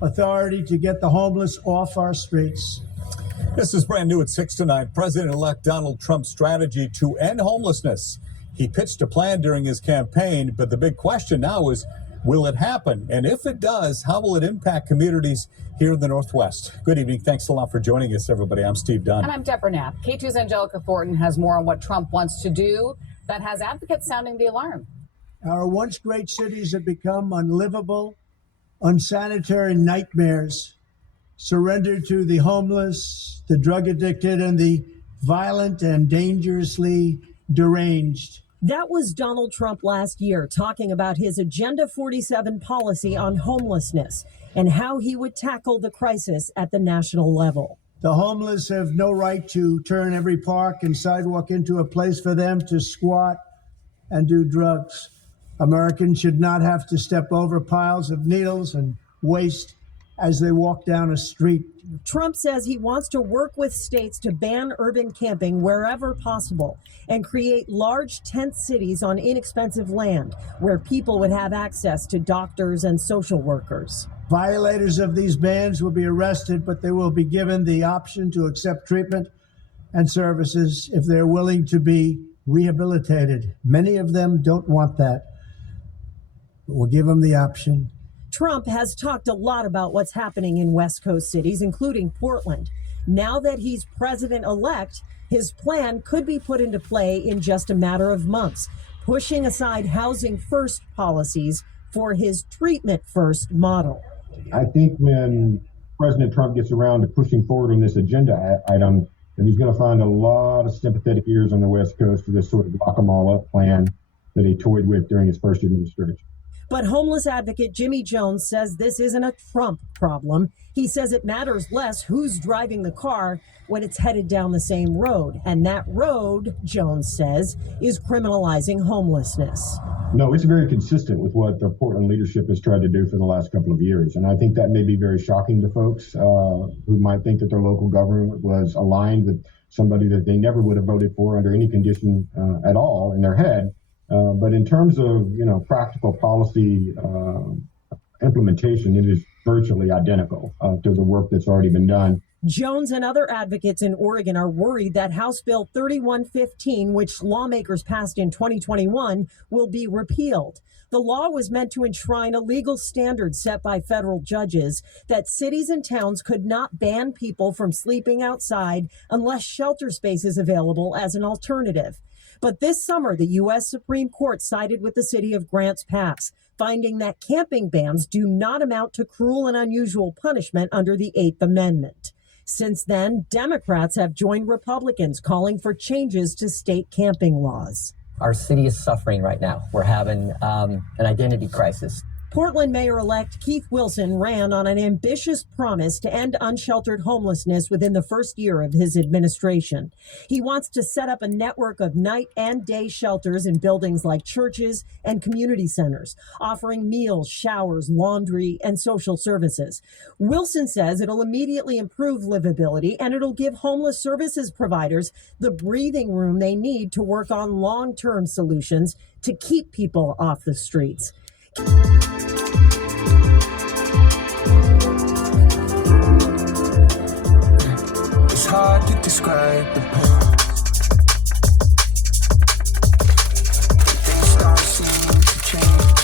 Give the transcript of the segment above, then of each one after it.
authority to get the homeless off our streets. This is brand new at 6 tonight. President-elect Donald Trump's strategy to end homelessness. He pitched a plan during his campaign, but the big question now is, will it happen? And if it does, how will it impact communities here in the Northwest? Good evening. Thanks a lot for joining us, everybody. I'm Steve Dunn. And I'm Deborah Knapp. K2's Angelica Thornton has more on what Trump wants to do that has advocates sounding the alarm. Our once great cities have become unlivable, unsanitary nightmares, surrendered to the homeless, the drug addicted, and the violent and dangerously deranged. That was Donald Trump last year talking about his Agenda 47 policy on homelessness and how he would tackle the crisis at the national level. The homeless have no right to turn every park and sidewalk into a place for them to squat and do drugs. Americans should not have to step over piles of needles and waste as they walk down a street. Trump says he wants to work with states to ban urban camping wherever possible and create large tent cities on inexpensive land where people would have access to doctors and social workers. Violators of these bans will be arrested, but they will be given the option to accept treatment and services if they're willing to be rehabilitated. Many of them don't want that, but we'll give them the option. Trump has talked a lot about what's happening in West Coast cities, including Portland. Now that he's president-elect, his plan could be put into play in just a matter of months, pushing aside housing-first policies for his treatment-first model. I think when President Trump gets around to pushing forward on this agenda item, that he's going to find a lot of sympathetic ears on the West Coast for this sort of lock-em-all-up plan that he toyed with during his first administration. But homeless advocate Jimmy Jones says this isn't a Trump problem. He says it matters less who's driving the car when it's headed down the same road. And that road, Jones says, is criminalizing homelessness. No, it's very consistent with what the Portland leadership has tried to do for the last couple of years. And I think that may be very shocking to folks who might think that their local government was aligned with somebody that they never would have voted for under any condition at all in their head. But in terms of, practical policy implementation, it is virtually identical to the work that's already been done. Jones and other advocates in Oregon are worried that House Bill 3115, which lawmakers passed in 2021, will be repealed. The law was meant to enshrine a legal standard set by federal judges that cities and towns could not ban people from sleeping outside unless shelter space is available as an alternative. But this summer, the U.S. Supreme Court sided with the city of Grants Pass, finding that camping bans do not amount to cruel and unusual punishment under the Eighth Amendment. Since then, Democrats have joined Republicans calling for changes to state camping laws. Our city is suffering right now. We're having an identity crisis. Portland Mayor-elect Keith Wilson ran on an ambitious promise to end unsheltered homelessness within the first year of his administration. He wants to set up a network of night and day shelters in buildings like churches and community centers, offering meals, showers, laundry, and social services. Wilson says it'll immediately improve livability and it'll give homeless services providers the breathing room they need to work on long-term solutions to keep people off the streets. It's hard to describe the pain. Things don't seem to change.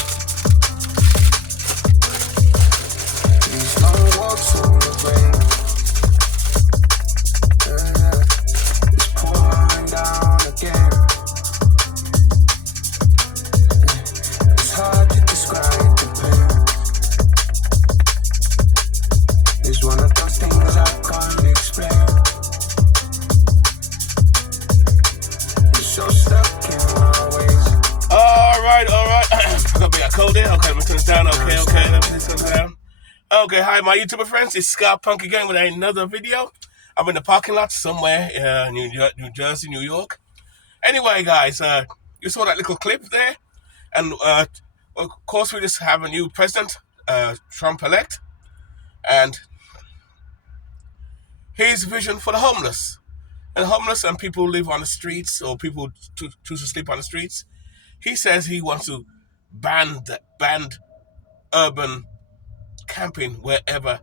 These long walks in the rain. It's pouring down again. It's hard to describe the pain. It's one of those things I can't explain. It's so stuck in my ways. All right. I got a cold there. Okay, let me turn this down. Okay, let me turn this down. Okay, hi, my YouTuber friends. It's Scott Punk again with another video. I'm in the parking lot somewhere in New Jersey, New York. Anyway, guys, you saw that little clip there. And, of course, we just have a new president, Trump-elect. And his vision for the homeless. And homeless and people who live on the streets or people choose to sleep on the streets. He says he wants to ban urban camping wherever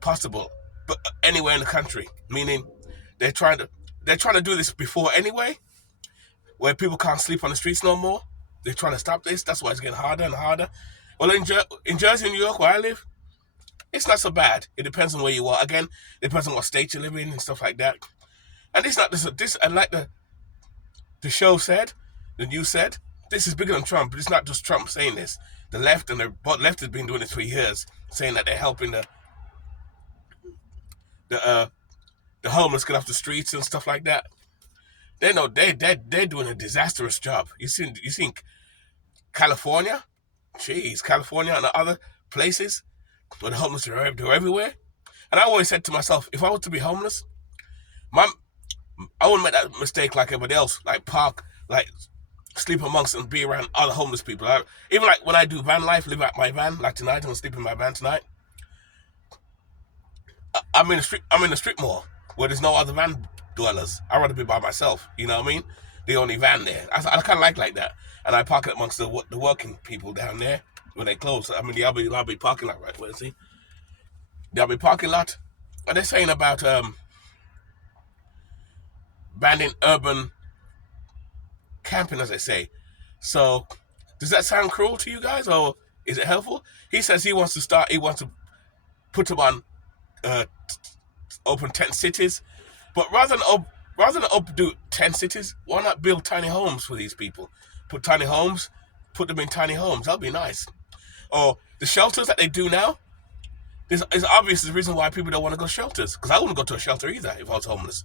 possible, but anywhere in the country. Meaning, they're trying to do this before anyway, where people can't sleep on the streets no more. They're trying to stop this. That's why it's getting harder and harder. Well, in Jersey and New York, where I live, it's not so bad. It depends on where you are. Again, it depends on what state you live in and stuff like that. And it's not this. And like the show said, the news said, this is bigger than Trump. But it's not just Trump saying this. The left and the left has been doing it for years, saying that they're helping the homeless get off the streets and stuff like that. They know they're doing a disastrous job. You seen California, California and other places where the homeless are everywhere. And I always said to myself, if I was to be homeless, I wouldn't make that mistake like everybody else, like sleep amongst and be around other homeless people. Even like when I do van life, live out my van, like tonight, I'm gonna sleep in my van tonight. I'm in the street more, where there's no other van dwellers. I'd rather be by myself, you know what I mean? The only van there. I kind of like that. And I park it amongst the working people down there when they close. I mean, the RB parking lot, right? Where is he? The RB parking lot. And they're saying about banning urban camping, as I say. So, does that sound cruel to you guys, or is it helpful? He says he wants to put them on open tent cities, but rather than do tent cities, why not build tiny homes for these people? Put them in tiny homes. That'll be nice. Or the shelters that they do now. It's obvious the reason why people don't want to go to shelters, because I wouldn't go to a shelter either if I was homeless,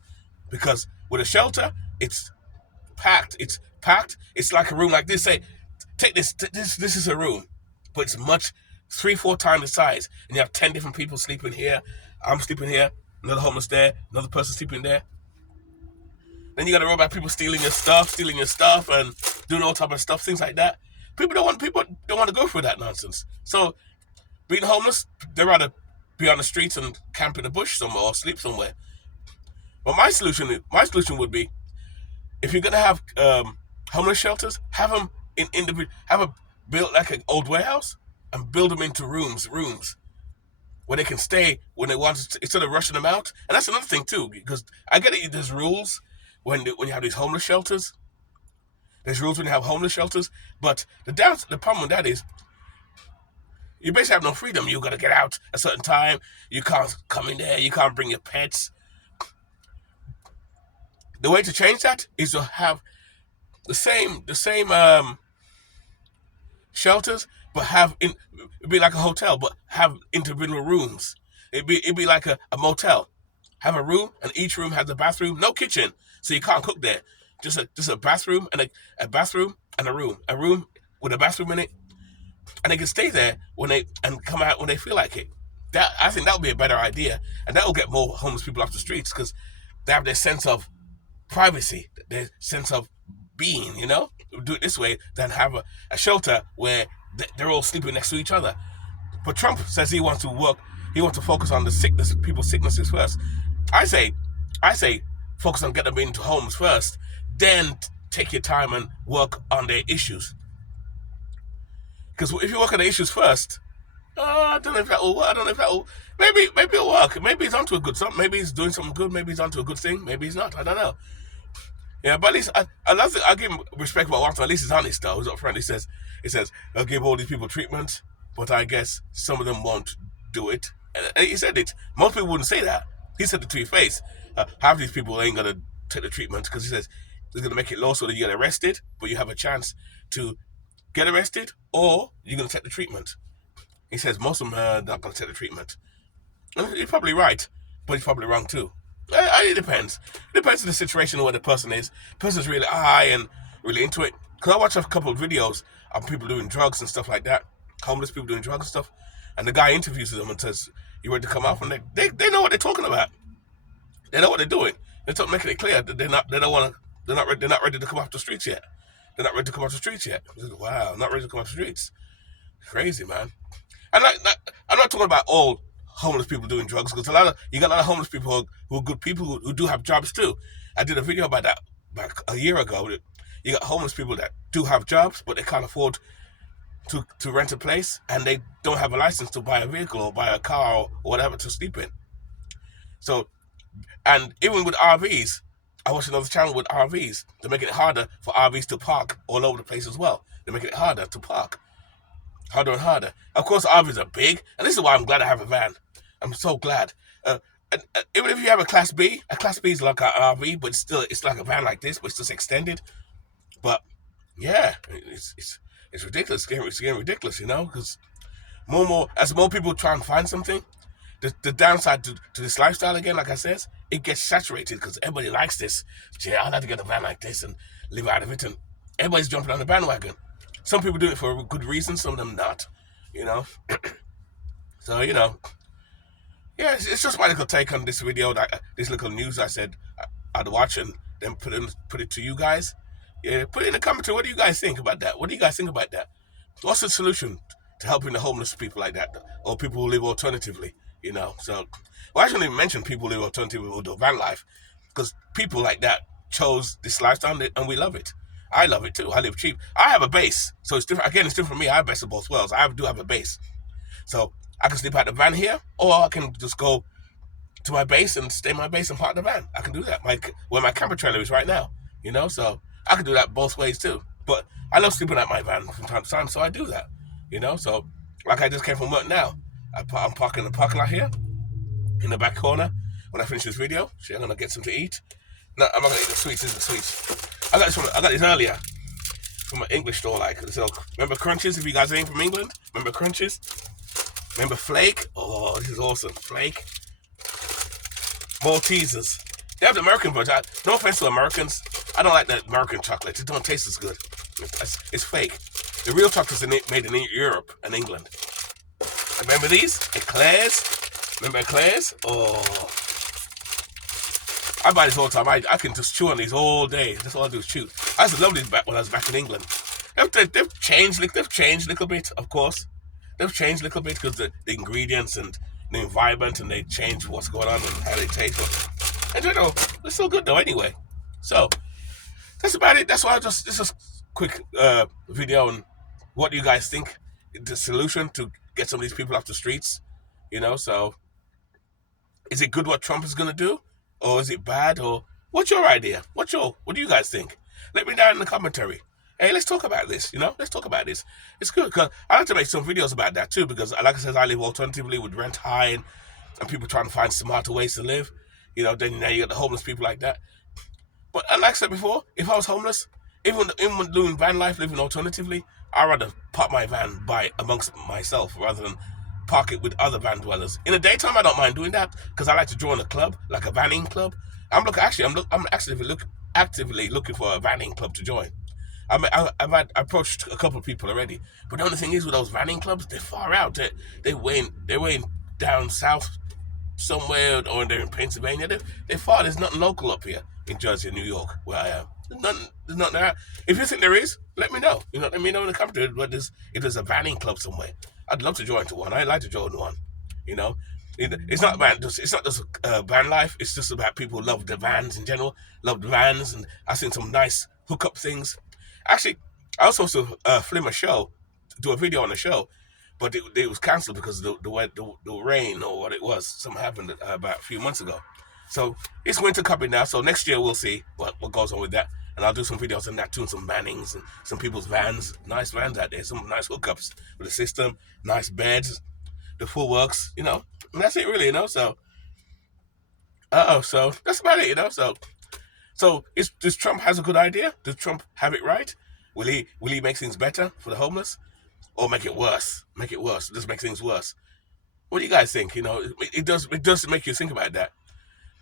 because with a shelter it's packed. It's like a room like this. Say, take this. This is a room, but it's much 3-4 times the size, and you have 10 different people sleeping here. I'm sleeping here. Another homeless there. Another person sleeping there. Then you got to worry about people stealing your stuff, and doing all type of stuff, things like that. People don't want to go through that nonsense. So, being homeless, they'd rather be on the streets and camp in the bush somewhere or sleep somewhere. But my solution would be, if you're gonna have homeless shelters, have them built like an old warehouse and build them into rooms where they can stay when they want to, instead of rushing them out. And that's another thing too, because I get it. There's rules when you have these homeless shelters. There's rules when you have homeless shelters, but the problem with that is you basically have no freedom. You got to get out a certain time. You can't come in there. You can't bring your pets. The way to change that is to have the same shelters, but it'd be like a hotel, but have individual rooms. It'd be like a motel. Have a room, and each room has a bathroom, no kitchen, so you can't cook there. Just a bathroom and a bathroom and a room with a bathroom in it, and they can stay there and come out when they feel like it. I think that would be a better idea, and that will get more homeless people off the streets, because they have their sense of privacy, their sense of being, do it this way than have a shelter where they're all sleeping next to each other. But Trump says he wants to focus on people's sicknesses first. I say focus on getting them into homes first, then take your time and work on their issues. Because if you work on the issues first, I don't know if that will work. Maybe it'll work. Maybe he's onto a good something. Maybe he's doing something good. Maybe he's onto a good thing. Maybe he's not. I don't know. Yeah, but at least I give him respect for what. At least he's honest though. He's upfront. He says I'll give all these people treatment, but I guess some of them won't do it. And he said it. Most people wouldn't say that. He said it to your face. Half these people ain't gonna take the treatment, because he says he's gonna make it low so that you get arrested, but you have a chance to get arrested, or you're gonna take the treatment. He says most of them are not gonna take the treatment. And he's probably right, but he's probably wrong too. It depends. It depends on the situation where the person is. The person's really high and really into it. Because I watched a couple of videos of people doing drugs and stuff like that. Homeless people doing drugs and stuff. And the guy interviews them and says, "You ready to come off?" And they know what they're talking about. They know what they're doing. They're making it clear that they're not ready to come off the streets yet. They're not ready to come off the streets yet. Wow, not ready to come off the streets. Crazy, man. And I'm not talking about all homeless people doing drugs, because you got a lot of homeless people who are good people who do have jobs too. I did a video about that back a year ago. You got homeless people that do have jobs, but they can't afford to rent a place, and they don't have a license to buy a vehicle or buy a car or whatever to sleep in. So, and even with RVs, I watched another channel with RVs. They're making it harder for RVs to park all over the place as well. They're making it harder to park. Harder and harder. Of course, RVs are big, and this is why I'm glad I have a van. I'm so glad. And even if you have a Class B is like an RV, but it's like a van like this, but it's just extended. But yeah, it's ridiculous. It's getting ridiculous, you know, because as more people try and find something, the downside to this lifestyle, again, like I said, it gets saturated because everybody likes this. Yeah, I'd like to get a van like this and live out of it, and everybody's jumping on the bandwagon. Some people do it for a good reason, some of them not, you know. So, you know, yeah, it's just my little take on this video, this little news I said I'd watch and then put it to you guys. Yeah, put it in the comments. What do you guys think about that? What do you guys think about that? What's the solution to helping the homeless people like that, or people who live alternatively? You know, so I shouldn't even mention people who live alternatively or do van life, because people like that chose this lifestyle and we love it. I love it too. I live cheap. I have a base, so it's different. Again, it's different for me. I have best of both worlds. I do have a base, so I can sleep out the van here, or I can just go to my base and stay in my base and park the van. I can do that. Where my camper trailer is right now, you know, so I can do that both ways too. But I love sleeping at my van from time to time, so I do that, you know. So, like, I just came from work now. I'm parking in the parking lot here, in the back corner. When I finish this video, I'm gonna get some to eat. No, I'm not gonna eat the sweets. This is the sweets. I got this earlier from an English store. Like, so remember Crunches? If you guys ain't from England, remember Crunches? Remember Flake? Oh, this is awesome. Flake. Maltesers. They have the American version. No offense to Americans, I don't like that American chocolate. It don't taste as good. It's fake. The real chocolate is made in Europe and England. Remember these? Eclairs? Remember Eclairs? Oh. I buy this all the time. I can just chew on these all day. That's all I do is chew. I used to love these back when I was back in England. They've changed a little bit, of course. They've changed a little bit because the ingredients and the environment, and they change what's going on and how they taste. And you know, they're still good though anyway. So that's about it. That's why this is a quick video on what do you guys think the solution to get some of these people off the streets, you know. So is it good what Trump is going to do, or is it bad, or what's your idea? What do you guys think? Let me know in the commentary. Hey, let's talk about this, you know. Let's talk about this. It's good because I like to make some videos about that too, because like I said, I live alternatively with rent high and people trying to find smarter ways to live, you know. Then now you got the homeless people like that. But like I said before, if I was homeless, even doing van life, living alternatively, I'd rather park my van by amongst myself rather than park it with other van dwellers. In the daytime, I don't mind doing that because I like to join a club, like a vanning club. I'm actively looking for a vanning club to join. I've approached a couple of people already, but the only thing is with those vanning clubs, they're far out. They're way down south somewhere, or they're in Pennsylvania. They're far. There's nothing local up here in Jersey and New York where I am. There's nothing there. If you think there is, let me know. You know, let me know in the comments. But if there's a vanning club somewhere, I'd love to join one. I'd like to join one. You know, it's not just van life. It's just about people who love the vans in general, love the vans, and I've seen some nice hookup things. Actually, I was supposed to film a show, do a video on the show, but it was cancelled because of the rain or what it was. Something happened about a few months ago. So it's winter coming now. So next year we'll see what goes on with that. And I'll do some videos on that too, some vannings and some people's vans. Nice vans out there, some nice hookups with the system, nice beds, the full works, you know. And that's it really, you know. So, so that's about it, you know. So does Trump has a good idea? Does Trump have it right? Will he make things better for the homeless, or make it worse? Just make things worse. What do you guys think? You know, it does make you think about that,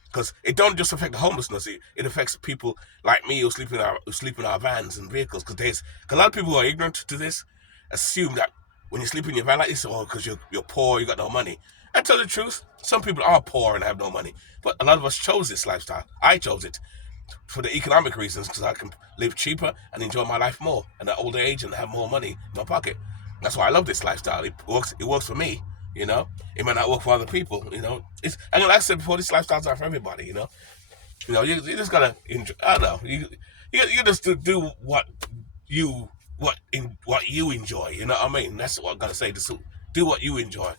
because it don't just affect the homelessness. It affects people like me who sleep in our vans and vehicles. Because a lot of people who are ignorant to this assume that when you sleep in your van like this, because you're poor, you got no money. And tell the truth, some people are poor and have no money, but a lot of us chose this lifestyle. I chose it for the economic reasons, because I can live cheaper and enjoy my life more at an older age and have more money in my pocket. That's why I love this lifestyle. It works for me, you know. It might not work for other people, you know. And like I said before, these lifestyles are for everybody, you know. You know, you just gotta enjoy. I don't know. You just do what you what you enjoy. You know what I mean? That's what I gotta say. Just do what you enjoy.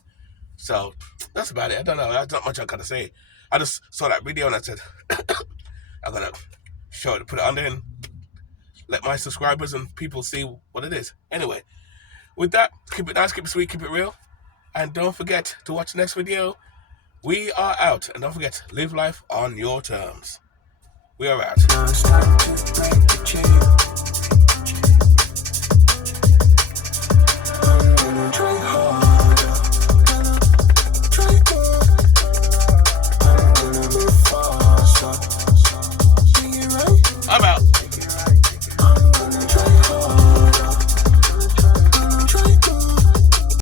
So that's about it. I don't know. That's not much I gotta say. I just saw that video and I said I'm gonna show it, put it on there, and let my subscribers and people see what it is. Anyway, with that, keep it nice, keep it sweet, keep it real, and don't forget to watch the next video. We are out, and don't forget, live life on your terms. We are out. Non-stop to break the chain.